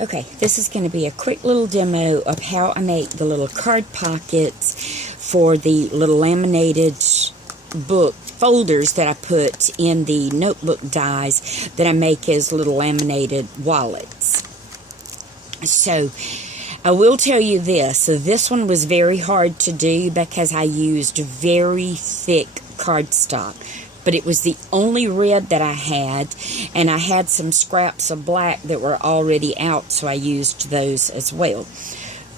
Okay, this is going to be a quick little demo of how I make the little card pockets for the little laminated book folders that I put in the notebook dies that I make as little laminated wallets. So, I will tell you this. So this one was very hard to do because I used very thick cardstock. But it was the only red that I had, and I had some scraps of black that were already out, so I used those as well.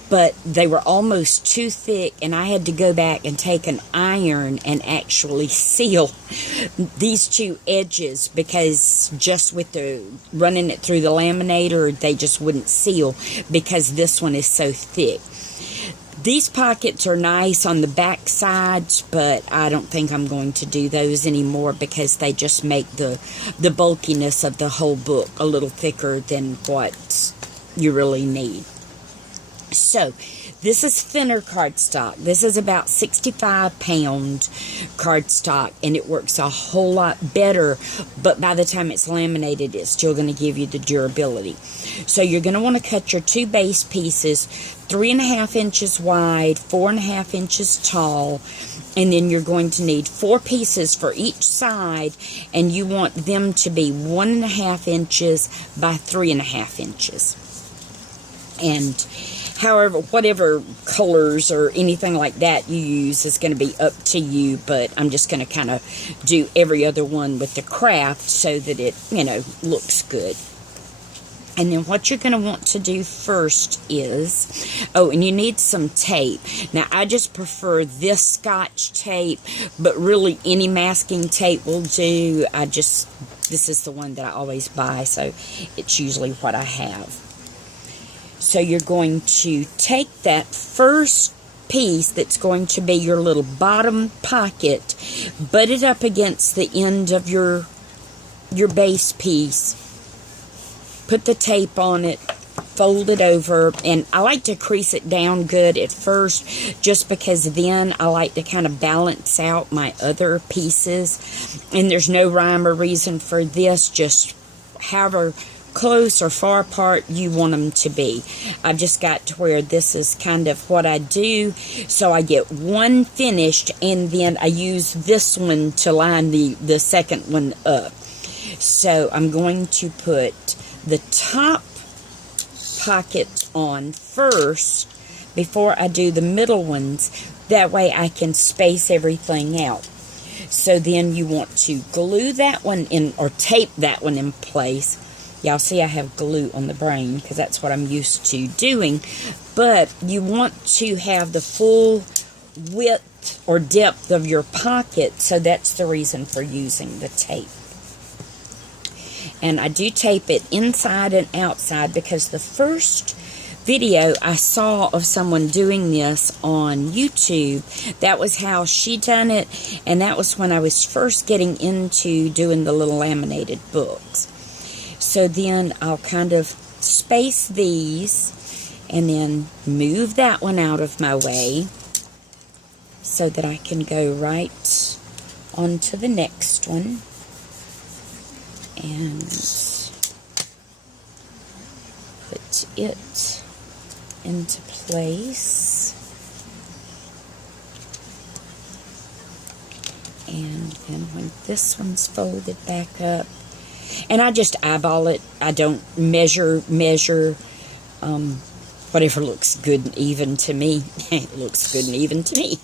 But they were almost too thick, and I had to go back and take an iron and actually seal these two edges, because just with the running it through the laminator, they just wouldn't seal because this one is so thick. These pockets are nice on the back sides, but I don't think I'm going to do those anymore because they just make the bulkiness of the whole book a little thicker than what you really need. So, this is thinner cardstock. This is about 65-pound cardstock, and it works a whole lot better, but by the time it's laminated, it's still going to give you the durability. So you're going to want to cut your two base pieces 3.5 inches wide, 4.5 inches tall, and then you're going to need 4 pieces for each side, and you want them to be 1.5 inches by 3.5 inches. And however, whatever colors or anything like that you use is going to be up to you, but I'm just going to kind of do every other one with the craft so that it, looks good. And then what you're going to want to do first is, and you need some tape. Now, I just prefer this Scotch tape, but really any masking tape will do. This is the one that I always buy, so it's usually what I have. So you're going to take that first piece that's going to be your little bottom pocket, butt it up against the end of your base piece, put the tape on it, fold it over, and I like to crease it down good at first just because then I like to kind of balance out my other pieces, and there's no rhyme or reason for this, just however close or far apart you want them to be. I've just got to where this is kind of what I do, so I get one finished and then I use this one to line the second one up. So I'm going to put the top pocket on first before I do the middle ones. That way I can space everything out. So then you want to glue that one in, or tape that one in place. Y'all see I have glue on the brain because that's what I'm used to doing. But you want to have the full width or depth of your pocket, so that's the reason for using the tape. And I do tape it inside and outside because the first video I saw of someone doing this on YouTube, that was how she done it, and that was when I was first getting into doing the little laminated books. So then I'll kind of space these and then move that one out of my way so that I can go right on to the next one. And put it into place. And then when this one's folded back up, and I just eyeball it. I don't measure, whatever looks good and even to me. It looks good and even to me.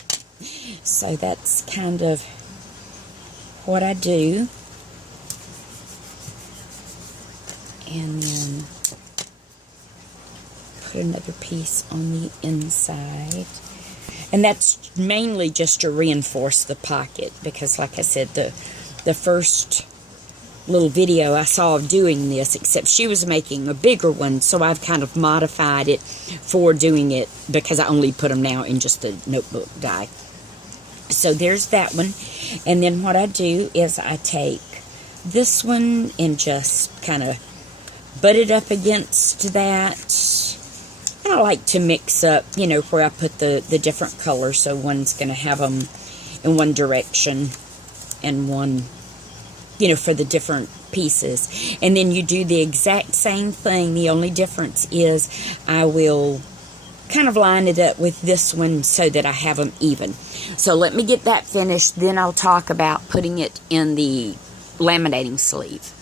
So that's kind of what I do. And then put another piece on the inside. And that's mainly just to reinforce the pocket, because like I said, the first little video I saw of doing this, except she was making a bigger one, so I've kind of modified it for doing it because I only put them now in just the notebook die. So there's that one. And then what I do is I take this one and just kind of butt it up against that. And I like to mix up, where I put the different colors. So one's going to have them in one direction and one, for the different pieces. And then you do the exact same thing. The only difference is I will kind of line it up with this one so that I have them even. So let me get that finished, then I'll talk about putting it in the laminating sleeve.